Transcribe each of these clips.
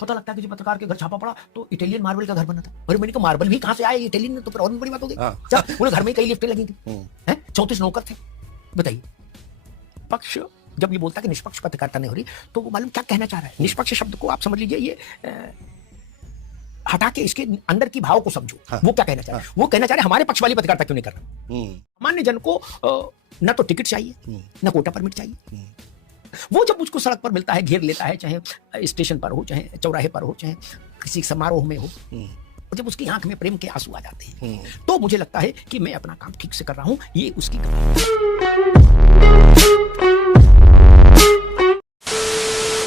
पता लगता है कि जो पत्रकार के घर छापा पड़ा तो इटालियन मार्बल का घर बना था। अरे मैंने कहा मार्बल भी कहाँ से आया इटालियन में, तो फिर और भी बड़ी बात हो गई। उन्हें घर में कई लिफ्टें लगी थी, 34 नौकर थे। बताइए, पक्ष जब ये बोलता है कि निष्पक्ष पत्रकारिता नहीं हो रही, तो वो मालूम क्या कहना चाह रहा है। निष्पक्ष शब्द को आप समझ लीजिए, ये हटा के इसके अंदर की भाव को समझो। वो क्या कहना चाह रहा है? वो कहना चाह रहा है हमारे पक्ष वाली पत्रकारिता क्यों नहीं कर रहा। सामान्य जन को न तो टिकट चाहिए, न कोटा परमिट चाहिए। वो जब मुझको सड़क पर मिलता है, घेर लेता है, चाहे स्टेशन पर हो, चाहे चौराहे पर हो, चाहे किसी समारोह में हो, और जब उसकी आंख में प्रेम के आंसू आ जाते हैं, तो मुझे लगता है कि मैं अपना काम ठीक से कर रहा हूं। ये उसकी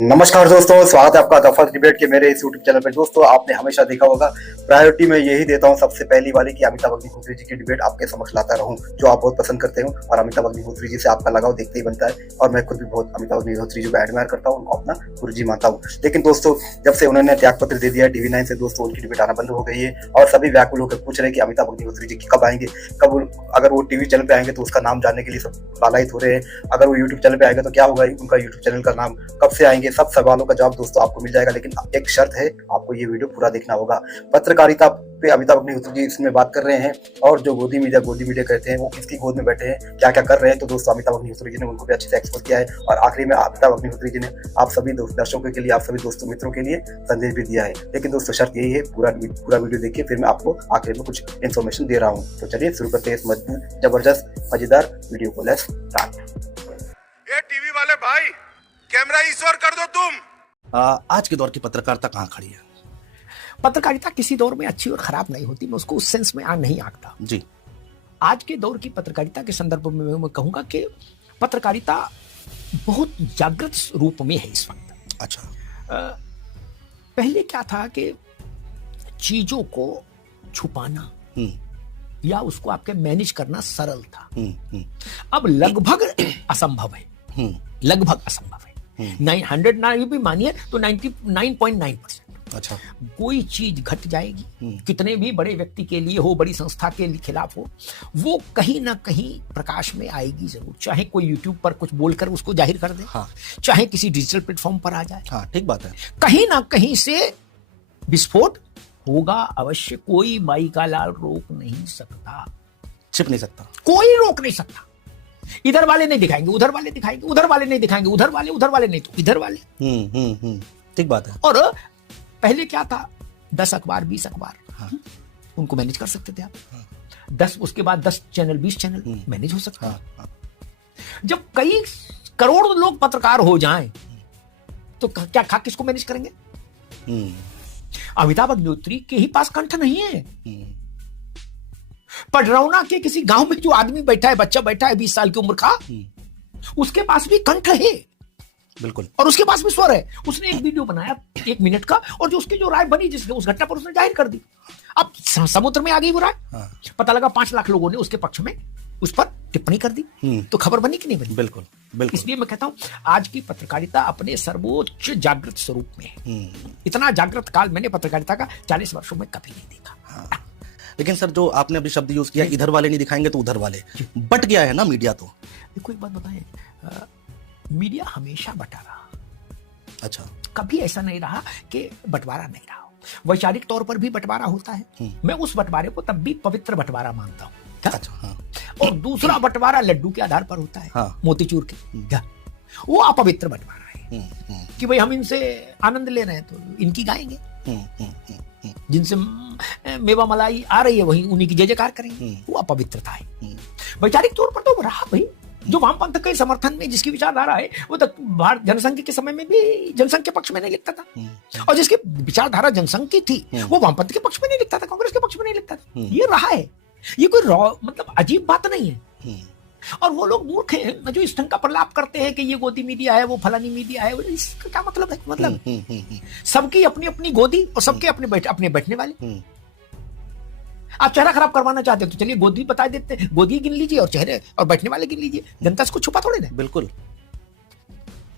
नमस्कार दोस्तों, स्वागत है आपका द फर्स्ट डिबेट के मेरे इस यूट्यूब चैनल पे। दोस्तों, आपने हमेशा देखा होगा प्रायोरिटी में यही देता हूं सबसे पहली वाली कि अमिताभ अग्निहोत्री जी की डिबेट आपके समक्ष लाता रहूं, जो आप बहुत पसंद करते हो। और अमिताभ अग्निहोत्री जी से आपका लगाव देखते ही बनता है, और मैं खुद भी बहुत अमिताभ अग्निहोत्री जी को एडमायर करता हूँ, उनको अपना गुरुजी मानता हूँ। लेकिन दोस्तों, जब से उन्होंने त्यागपत्र दे दिया TV9 से, दोस्तों उनकी डिबेट आना बंद हो गई है। और सभी व्याकुल होकर पूछ रहे हैं कि अमिताभ अग्निहोत्री जी कब आएंगे, कब। अगर वो टीवी चैनल पे आएंगे तो उसका नाम जानने के लिए सब लालायित हो रहे हैं। अगर वो यूट्यूब चैनल पे आएंगे तो क्या होगा, उनका यूट्यूब चैनल का नाम कब से आएंगे। सब सवालों का जवाब दोस्तों आपको मिल जाएगा, लेकिन एक शर्त है, आपको ये वीडियो पूरा देखना होगा। पत्रकारिता पे अमिताभ अग्निहोत्री जी इसमें बात कर रहे हैं, और जो गोदी मीडिया कहते हैं, वो किसकी गोद में बैठे हैं, क्या क्या कर रहे हैं। तो दोस्तों, अमिताभ अग्निहोत्री जी ने उनको भी अच्छे से एक्सपोज किया है। और आखिरी में अमिताभ अग्निहोत्री जी ने आप सभी दर्शकों के लिए, आप सभी दोस्तों मित्रों के लिए संदेश भी दिया है। लेकिन दोस्तों, शर्त यही है, पूरा वीडियो देखिए, फिर मैं आपको आखिर में कुछ इन्फॉर्मेशन दे रहा हूँ। तो चलिए शुरू करते हैं इस मजबूत, जबरदस्त, मजेदार वीडियो को। Let's start. ये टीवी वाले भाई, कैमरा इस ओर कर दो तुम। आज के दौर की पत्रकारिता कहाँ खड़ी है? पत्रकारिता किसी दौर में अच्छी और खराब नहीं होती, मैं उसको उस सेंस में नहीं आंकता जी। आज के दौर की पत्रकारिता के संदर्भ में मैं कहूंगा कि पत्रकारिता बहुत जागृत रूप में है इस वक्त। अच्छा। पहले क्या था कि चीजों को छुपाना या उसको आपके मैनेज करना सरल था। अब लगभग असंभव है, लगभग असंभव है। 100 ना भी मानिए तो 99.9%। अच्छा। कोई चीज घट जाएगी, कितने भी बड़े व्यक्ति के लिए हो, बड़ी संस्था के खिलाफ हो, वो कहीं ना कहीं प्रकाश में आएगी जरूर। चाहे कोई यूट्यूब पर कुछ बोलकर उसको जाहिर कर दे, चाहे किसी डिजिटल प्लेटफॉर्म पर आ जाए, ठीक बात है। कहीं ना कहीं से विस्फोट होगा अवश्य। कोई माई का लाल रोक नहीं सकता, छिप नहीं सकता, कोई रोक नहीं सकता। इधर वाले नहीं दिखाएंगे, उधर वाले दिखाएंगे, उधर वाले नहीं दिखाएंगे, उधर वाले नहीं तो इधर वाले। ठीक बात है। और पहले क्या था, 10 अखबार 20 अखबार, उनको मैनेज कर सकते थे आप। 10, उसके बाद 10 चैनल 20 चैनल मैनेज हो सकता है। जब कई करोड़ लोग पत्रकार हो जाएं तो क्या किसको मैनेज करेंगे? अमिताभ अग्निहोत्री के ही पास कंठ नहीं है। पडरौना के किसी गांव में जो आदमी बैठा है, बच्चा बैठा है 20 साल की उम्र का, उसके पास भी कंठ है, बिल्कुल, और उसके पास भी स्वर है। उसने एक वीडियो बनाया 1 मिनट का, और जो उसकी जो राय बनी, जिसने उस घटना पर उसने जाहिर कर दी। अब समुद्र में आ गई वो राय। पता लगा 5 लाख लोगों ने उसके पक्ष में उस पर टिप्पणी कर दी, तो खबर बनी कि नहीं बनी? बिल्कुल, बिल्कुल। इसलिए मैं कहता हूं आज की पत्रकारिता अपने सर्वोच्च जागृत स्वरूप में है। इतना जागृत काल मैंने पत्रकारिता का 40 वर्षों में कभी नहीं देखा। लेकिन सर, जो आपने अभी शब्द यूज किया, इधर वाले नहीं दिखाएंगे तो उधर वाले, बट गया है ना मीडिया। तो देखो, एक बात बताएं, मीडिया हमेशा बटा रहा। अच्छा। कभी ऐसा नहीं रहा कि बंटवारा नहीं रहा। वैचारिक तौर पर भी बंटवारा होता है। मैं उस बंटवारे को तब भी पवित्र बंटवारा मानता हूँ। अच्छा। और दूसरा बंटवारा लड्डू के आधार पर होता है, मोतीचूर के, वो अपवित्र बंटवारा है कि भाई हम इनसे आनंद ले रहे हैं तो इनकी गाएंगे, जिनसे मेवा मलाई आ रही है वही उन्हीं की जय जयकार करेंगे। वो अपवित्रता है। वैचारिक तौर पर तो रहा भाई, जो वामपंथ के समर्थन में जिसकी विचारधारा है, वो तक भारत जनसंघ के समय में भी जनसंघ के पक्ष में नहीं लिखता था, और जिसकी विचारधारा जनसंघ की थी वो वामपंथ के पक्ष में नहीं लिखता था, कांग्रेस के पक्ष में नहीं लिखता था। ये रहा है, ये कोई मतलब अजीब बात नहीं है। और वो लोग मूर्ख हैं जो इस ढंग का प्रलाप करते हैं कि ये गोदी मीडिया है, वो फलानी मीडिया है। इसका क्या मतलब है? मतलब सबकी अपनी अपनी गोदी और सबके अपने बैठने वाले। आप चेहरा खराब करवाना चाहते हो तो चलिए गोदी बता देते हैं, गोदी गिन लीजिए और चेहरे और बैठने वाले गिन लीजिए। जनता इसको छुपा थोड़े ना। बिल्कुल,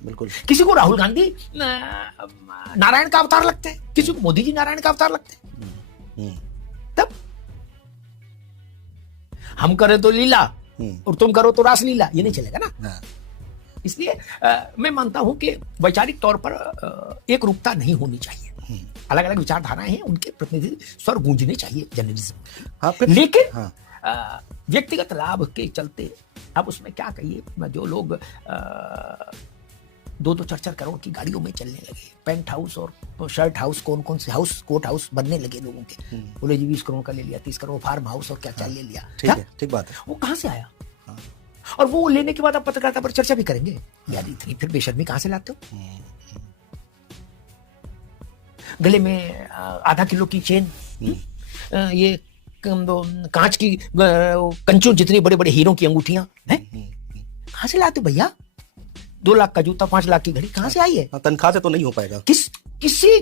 बिल्कुल। किसी को राहुल गांधी नारायण का अवतार लगते हैं, किसी को मोदी जी नारायण का अवतार लगते हैं। तब हम करें तो लीला और तुम करो तो रासलीला, ये नहीं चलेगा ना। इसलिए मैं मानता हूं कि वैचारिक तौर पर एक रूपता नहीं होनी चाहिए। अलग अलग विचारधाराएं हैं, उनके प्रतिनिधि स्वर गूंजने चाहिए जर्नलिज्म। हाँ, फिर लेकिन हाँ। व्यक्तिगत लाभ के चलते अब उसमें क्या कहिए, जो लोग 2-4 करोड़ की गाड़ियों में चलने लगे, पेंट हाउस और शर्ट हाउस, कौन से हाउस, कोर्ट हाउस बनने लगे लोगों के, बोले जी 20 करोड़ का ले लिया, 30 करोड़ फार्म हाउस और क्या क्या ले लिया। ठीक है, ठीक बात है। वो कहां से आया? और वो लेने के बाद आप पत्रकारिता पर चर्चा भी करेंगे यार, इतनी फिर बेशर्मी कहां से लाते हो? गले में आधा किलो की चेन, ये कांच की कंचों जितनी बड़े बड़े हीरों की अंगूठियां हैं, कहां से लाते हो भैया? 2 लाख का जूता, 5 लाख की घड़ी कहां से आई है? तनख्वाह से तो नहीं हो पाएगा। किसी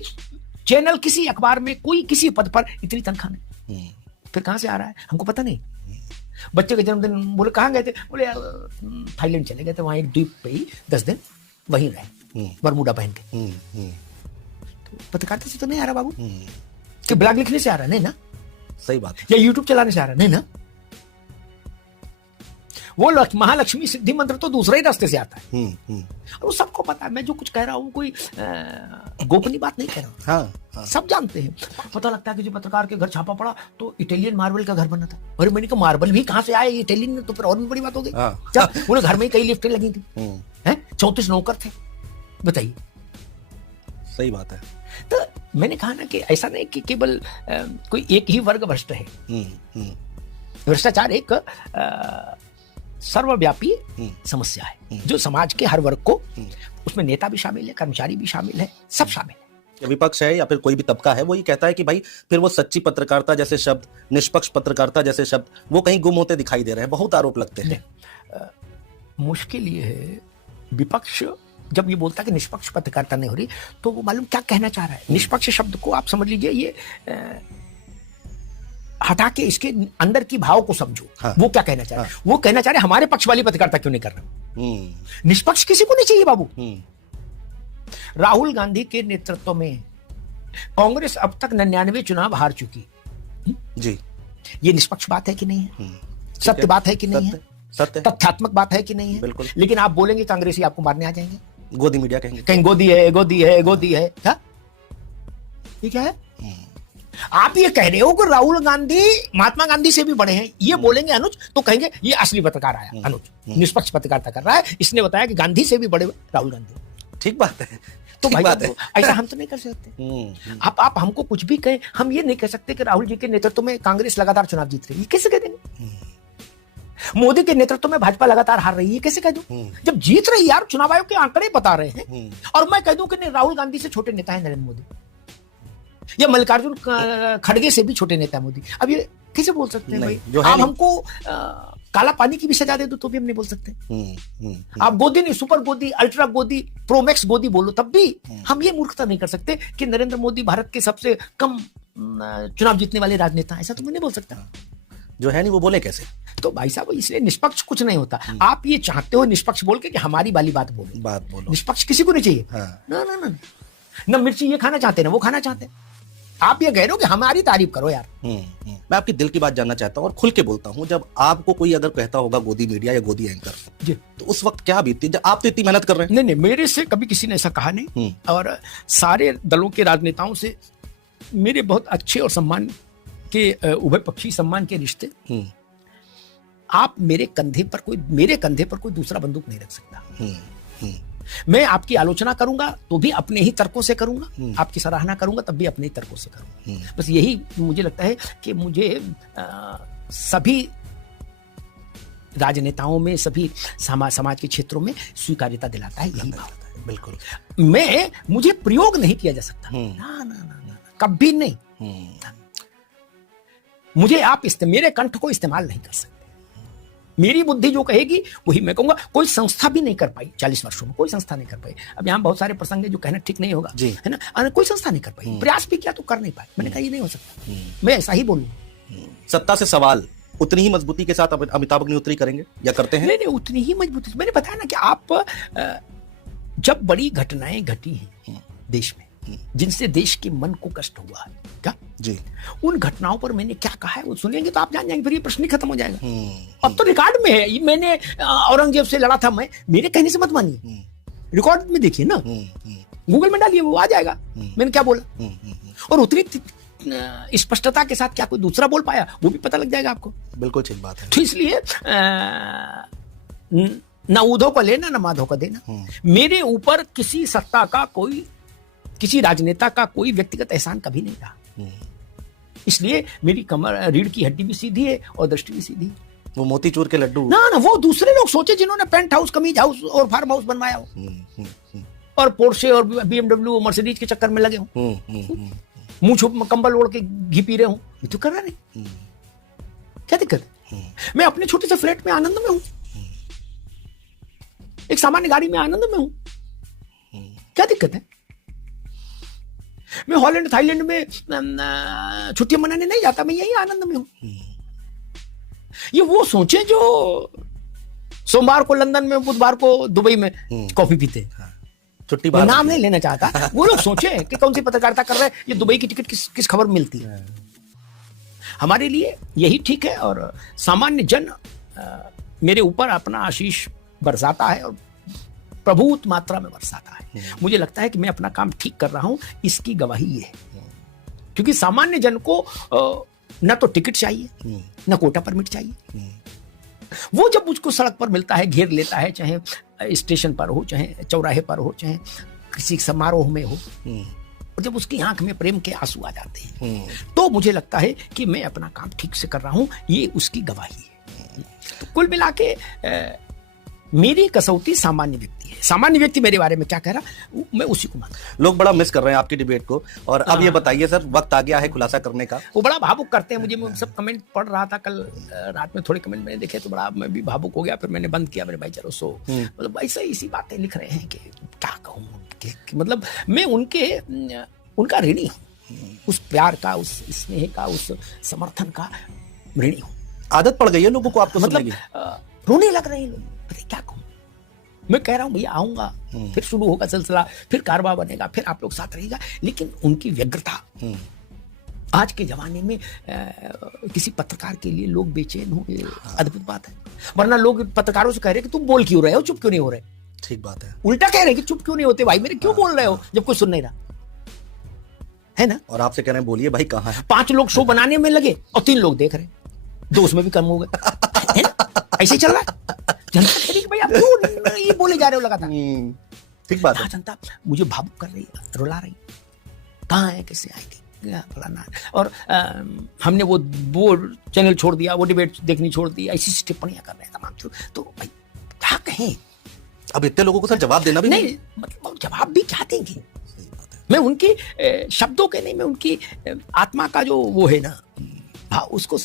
चैनल, किसी अखबार में कोई किसी पद पर इतनी तनख्वाह नहीं, फिर कहां से आ रहा है हमको पता नहीं। बच्चे का जन्मदिन, बोले कहां गए थे? बोले थाईलैंड चले गए थे, वहां एक द्वीप पे ही 10 दिन वहीं रहे, बरमूडा पहन के। तो पत्रकारिता से तो नहीं आ रहा बाबू, कि ब्लॉग लिखने से आ रहा? नहीं ना। सही बात है। या यूट्यूब चलाने से आ रहा? नहीं ना। वो महालक्ष्मी सिद्धि मंत्र तो दूसरे ही रास्ते से आता है, और वो सबको पता है। मैं जो कुछ कह रहा हूँ कोई गोपनीय बात नहीं कह रहा हूँ। हाँ। सब जानते हैं। पता लगता है कि जो पत्रकार के घर छापा पड़ा तो इटालियन मार्बल का घर बना था। अरे मैंने कहा मार्बल भी कहां से आए इटालियन में, तो फिर और भी बड़ी बात हो गई। पूरे घर में कई लिफ्टें लगी थी, 34 नौकर थे, बताइए। सही बात है। तो मैंने कहा ना कि ऐसा नहीं कि केवल कोई एक ही वर्ग भ्रष्ट है। भ्रष्टाचार एक सर्वव्यापी समस्या है, जो समाज के हर वर्ग को, उसमें नेता भी शामिल है, कर्मचारी भी शामिल है, सब शामिल है। विपक्ष है या फिर कोई भी तबका है, वो ये कहता है कि भाई फिर वो सच्ची पत्रकारिता जैसे शब्द, निष्पक्ष पत्रकारिता जैसे शब्द, वो कहीं गुम होते दिखाई दे रहे हैं। बहुत आरोप लगते हैं। मुश्किल ये है, विपक्ष जब ये बोलता है कि निष्पक्ष पत्रकारिता नहीं हो रही, तो वो मालूम क्या कहना चाह रहा है। निष्पक्ष शब्द को आप समझ लीजिए, ये हटा के इसके अंदर की भाव को समझो। वो क्या कहना चाह रहा है? वो कहना चाह रहे हमारे पक्ष वाली पत्रकारिता क्यों नहीं कर रहा? निष्पक्ष किसी को नहीं चाहिए बाबू। राहुल गांधी के नेतृत्व में कांग्रेस अब तक 99 चुनाव हार चुकी जी। ये निष्पक्ष बात है कि नहीं है? सत्य बात है कि नहीं है? सत्य, तथ्यात्मक बात है कि नहीं है? बिल्कुल। लेकिन आप बोलेंगे कांग्रेसी आपको मारने आ जाएंगे, गोदी मीडिया कहेंगे, कहीं गोदी है, गोदी है, गोदी है। क्या ये क्या है? आप ये कह रहे हो कि राहुल गांधी महात्मा गांधी से भी बड़े हैं, ये बोलेंगे अनुज, तो कहेंगे ये असली पत्रकार आया, अनुज निष्पक्ष पत्रकारिता कर रहा है, इसने बताया कि गांधी से भी बड़े राहुल गांधी। ठीक बात है। तो भाई ऐसा हम तो नहीं कर सकते। आप हमको कुछ भी कहें, हम ये नहीं कह सकते कि राहुल जी के नेतृत्व में कांग्रेस लगातार चुनाव जीत रही है, कैसे कह देंगे? मोदी के नेतृत्व में भाजपा लगातार हार रही है, कैसे कह दूं? जब जीत रही यार, चुनाव आयोग के आंकड़े बता रहे हैं, और मैं कह दूं कि नहीं राहुल गांधी से छोटे नेता है नरेंद्र मोदी, या मल्लिकार्जुन खड़गे से भी छोटे नेता मोदी। अब ये कैसे बोल सकते हैं भाई? आप हमको काला पानी की भी सजा दे दो तो भी हम नहीं बोल सकते। आप गोदी नहीं, सुपर गोदी, अल्ट्रा गोदी, प्रोमैक्स गोदी बोलो, तब भी हम ये मूर्खता नहीं कर सकते कि नरेंद्र मोदी भारत के सबसे कम चुनाव जीतने वाले राजनेता, ऐसा तो मैं नहीं बोल सकता। जो है नहीं वो बोले कैसे? तो भाई साहब इसलिए निष्पक्ष कुछ नहीं होता। आप ये चाहते हो निष्पक्ष बोल के कि हमारी वाली बात बोलो। निष्पक्ष किसी को नहीं चाहिए। ना ना ना ना, मिर्ची ये खाना चाहते ना वो खाना चाहते। आप ये कह रहे हो कि हमारी तारीफ करो यार। मैं आपकी दिल की बात जानना चाहता हूँ और खुल के बोलता हूँ, जब आपको कोई अगर कहता होगा गोदी मीडिया या गोदी एंकर जी, तो उस वक्त क्या बीतती? जब आप तो इतनी मेहनत कर रहे हैं। नहीं, मेरे से कभी किसी ने ऐसा कहा नहीं, और सारे दलों के राजनेताओं से मेरे बहुत अच्छे और सम्मान के उभय पक्षी सम्मान के रिश्ते। आप मेरे कंधे पर कोई दूसरा बंदूक नहीं रख सकता। मैं आपकी आलोचना करूंगा तो भी अपने ही तर्कों से करूंगा, आपकी सराहना करूंगा तब भी अपने ही तर्कों से करूंगा। बस यही मुझे लगता है कि मुझे सभी राजनेताओं में, सभी समाज के क्षेत्रों में स्वीकार्यता दिलाता है, यही बात है। बिल्कुल। मुझे प्रयोग नहीं किया जा सकता, ना ना ना, कभी नहीं। मुझे आप मेरे कंठ को इस्तेमाल नहीं कर सकते। मेरी बुद्धि जो कहेगी वही मैं कहूंगा। कोई संस्था भी नहीं कर पाई 40 वर्षों में, कोई संस्था नहीं कर पाई। अब यहाँ बहुत सारे प्रसंग है जो कहना ठीक नहीं होगा, है ना, कोई संस्था नहीं कर पाई। प्रयास भी किया तो कर नहीं पाए। मैंने कहा ये नहीं हो सकता, मैं ऐसा ही बोलूंगा। सत्ता से सवाल उतनी ही मजबूती के साथ अमिताभ अग्निहोत्री करेंगे या करते हैं? नहीं, उतनी ही मजबूती। मैंने बताया ना कि आप जब बड़ी घटनाएं घटी हैं देश में, जिनसे देश के मन को कष्ट हुआ है, क्या जी, उन घटनाओं पर मैंने क्या कहा है वो सुनेंगे तो आप जान जाएंगे, फिर ये प्रश्न ही खत्म हो जाएगा। अब तो रिकॉर्ड में है, मैंने औरंगजेब से लड़ा था, मैं मेरे कहने से मत मानिए, रिकॉर्ड में देखिए ना, गूगल में डालिए वो आ जाएगा मैंने क्या बोला। और उतनी स्पष्टता के साथ क्या कोई दूसरा बोल पाया वो भी पता लग जाएगा आपको। बिल्कुल ठीक बात है। तो इसलिए ना ऊधो को लेना ना माधो को देना। मेरे ऊपर किसी सत्ता का कोई, किसी राजनेता का कोई व्यक्तिगत एहसान कभी नहीं रहा। इसलिए मेरी कमर, रीढ़ की हड्डी भी सीधी है और दृष्टि भी सीधी है। वो मोतीचूर के लड्डू ना वो दूसरे लोग सोचे जिन्होंने पेंट हाउस, कमीज हाउस और फार्म हाउस बनवाया हो और पोर्शे और BMW और मर्सिडीज के चक्कर में लगे हो, मुंह छुप कंबल ओढ़ के घी पी रहे हो, ये तो कर रहा नहीं। क्या दिक्कत है? मैं अपने छोटे से फ्लैट में आनंद में हूं, एक सामान्य गाड़ी में आनंद में हूं, क्या दिक्कत है? मैं हॉलैंड थाईलैंड में छुट्टियां मनाने नहीं जाता, मैं यही आनंद में हूं। ये वो सोचे जो सोमवार को लंदन में, बुधवार को दुबई में कॉफी पीते। छुट्टी मैं नाम नहीं लेना चाहता, वो लोग सोचे कि कौन सी पत्रकारिता कर रहे हैं, ये दुबई की टिकट किस खबर मिलती है। हमारे लिए यही ठीक है और सामान्य जन मेरे ऊपर अपना आशीष बरसाता है और प्रभुत मात्रा में बरसाता है। मुझे लगता है कि मैं अपना काम ठीक कर रहा हूं, इसकी गवाही ये है। क्योंकि सामान्य जन को न तो टिकट चाहिए न कोटा परमिट चाहिए। वो जब मुझको सड़क पर मिलता है, घेर लेता है, चाहे स्टेशन पर हो, चाहे चौराहे पर हो, चाहे किसी समारोह में हो, और जब उसकी आंख में प्रेम के आंसू आ जाते हैं, तो मुझे लगता है कि मैं अपना काम ठीक से कर रहा हूं, ये उसकी गवाही है। तो कुल मिला के मेरी कसौटी सामान्य व्यक्ति है। सामान्य व्यक्ति मेरे बारे में क्या कह रहा, मैं उसी को मानता हूं। लोग बड़ा मिस कर रहे हैं आपकी डिबेट को। और अब ये बताइए सर, वक्त आ गया है खुलासा करने का। वो बड़ा भावुक करते हैं मुझे। मैं सब कमेंट पढ़ रहा था कल रात में, थोड़े कमेंट मैंने देखे तो बड़ा मैं भी भावुक हो गया। फिर मैंने बंद किया, मेरे भाई चलो सो। मतलब ऐसा इसी बातें लिख रहे हैं कि क्या कहूँ, मतलब मैं उनका ऋणी हूँ, उस प्यार का, उस स्नेह का, उस समर्थन का ऋणी हूँ। आदत पड़ गई है लोगों को आपको मतलब रोने लग रहे हैं लोग, क्या कहूँ। मैं कह रहा हूँ भैया आऊंगा, फिर शुरू होगा सिलसिला, फिर कारवा बनेगा, फिर आप लोग साथ रहेगा। लेकिन उनकी व्यग्रता, आज के जमाने में किसी पत्रकार के लिए लोग बेचैन हो, ये अद्भुत बात है। वरना लोग पत्रकारों से कह रहे हैं कि तुम बोल क्यों रहे हो, चुप क्यों नहीं हो रहे। ठीक बात है। उल्टा कह रहे हैं कि चुप क्यों नहीं होते भाई मेरे, क्यों बोल रहे हो जब कोई सुन नहीं रहा है ना। और आपसे कह रहे हैं बोलिए भाई कहाँ है। 5 लोग शो बनाने में लगे और 3 लोग देख रहे, 2 उसमें भी कम हो गए, है ना। ऐसे चल रहा है। जनता कह रही है भाई आप क्यों ये बोले जा रहे हो लगातार। ठीक बात है। जनता मुझे भावुक कर रही है, रुला रही, कहाँ है, कैसे आएगी, फलाना। और हमने वो चैनल छोड़ दिया, वो डिबेट देखनी छोड़ दी, ऐसी टिप्पणियां कर रहे हैं तमाम। तो भाई क्या कहें। अब इतने लोगों को सर जवाब देना भी नहीं, मतलब जवाब भी क्या देंगे। मैं उनकी शब्दों के नहीं, मैं उनकी आत्मा का जो वो है ना भाव, उसको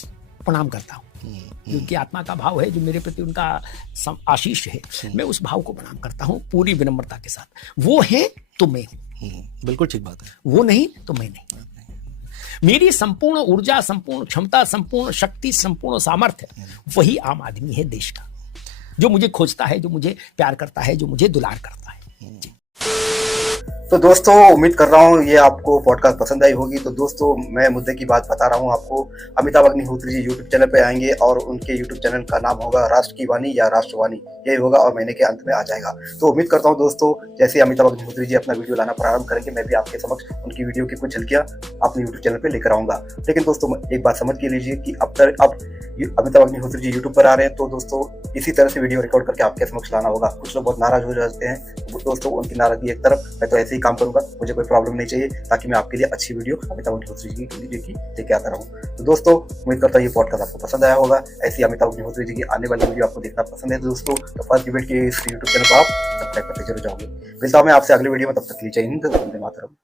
प्रणाम करता हूँ। उनकी आत्मा का भाव है जो मेरे प्रति उनका आशीष है, मैं उस भाव को प्रणाम करता हूँ पूरी विनम्रता के साथ। वो है तो मैं हूँ। बिल्कुल ठीक बात है। वो नहीं तो मैं नहीं। मेरी संपूर्ण ऊर्जा, संपूर्ण क्षमता, संपूर्ण शक्ति, संपूर्ण सामर्थ्य वही आम आदमी है देश का, जो मुझे खोजता है, जो मुझे प्यार करता है, जो मुझे दुलार करता है। तो दोस्तों उम्मीद कर रहा हूँ ये आपको पॉडकास्ट पसंद आई होगी। तो दोस्तों मैं मुद्दे की बात बता रहा हूँ आपको। अमिताभ अग्निहोत्री जी यूट्यूब चैनल पे आएंगे और उनके यूट्यूब चैनल का नाम होगा राष्ट्र की वाणी या राष्ट्रवाणी, यही होगा और महीने के अंत में आ जाएगा। तो उम्मीद करता हूँ दोस्तों जैसे अमिताभ अग्निहोत्री जी अपना वीडियो लाना प्रारंभ करेंगे, मैं भी आपके समक्ष उनकी वीडियो की कुछ झलकियाँ अपने यूट्यूब चैनल पर लेकर आऊँगा। लेकिन दोस्तों एक बात समझ के लीजिए कि अब अमिताभ अग्निहोत्री जी यूट्यूब पर आ रहे हैं, तो दोस्तों इसी तरह से वीडियो रिकॉर्ड करके आपके समक्ष लाना होगा। कुछ लोग बहुत नाराज हो जाते हैं, दोस्तों उनकी नाराजगी एक तरफ, मैं तो ऐसे ही काम करूंगा, मुझे कोई प्रॉब्लम नहीं चाहिए, ताकि मैं आपके लिए अच्छी वीडियो अमिताभ अग्निहोत्री जी की लेके आता रहूं। तो दोस्तों उम्मीद करता हूं ये पॉडकास्ट आपको पसंद आया होगा। ऐसी अमिताभ अग्निहोत्री जी की आने वाली वीडियो आपको देखना पसंद है दोस्तों, तो फर्स्ट डिबेट के इस यूट्यूब चैनल को आप सब्सक्राइब करते जरूर जाओगे। मिलता हूं मैं आपसे अगली वीडियो में, तब तक के लिए जय हिंद, वंदे मातरम।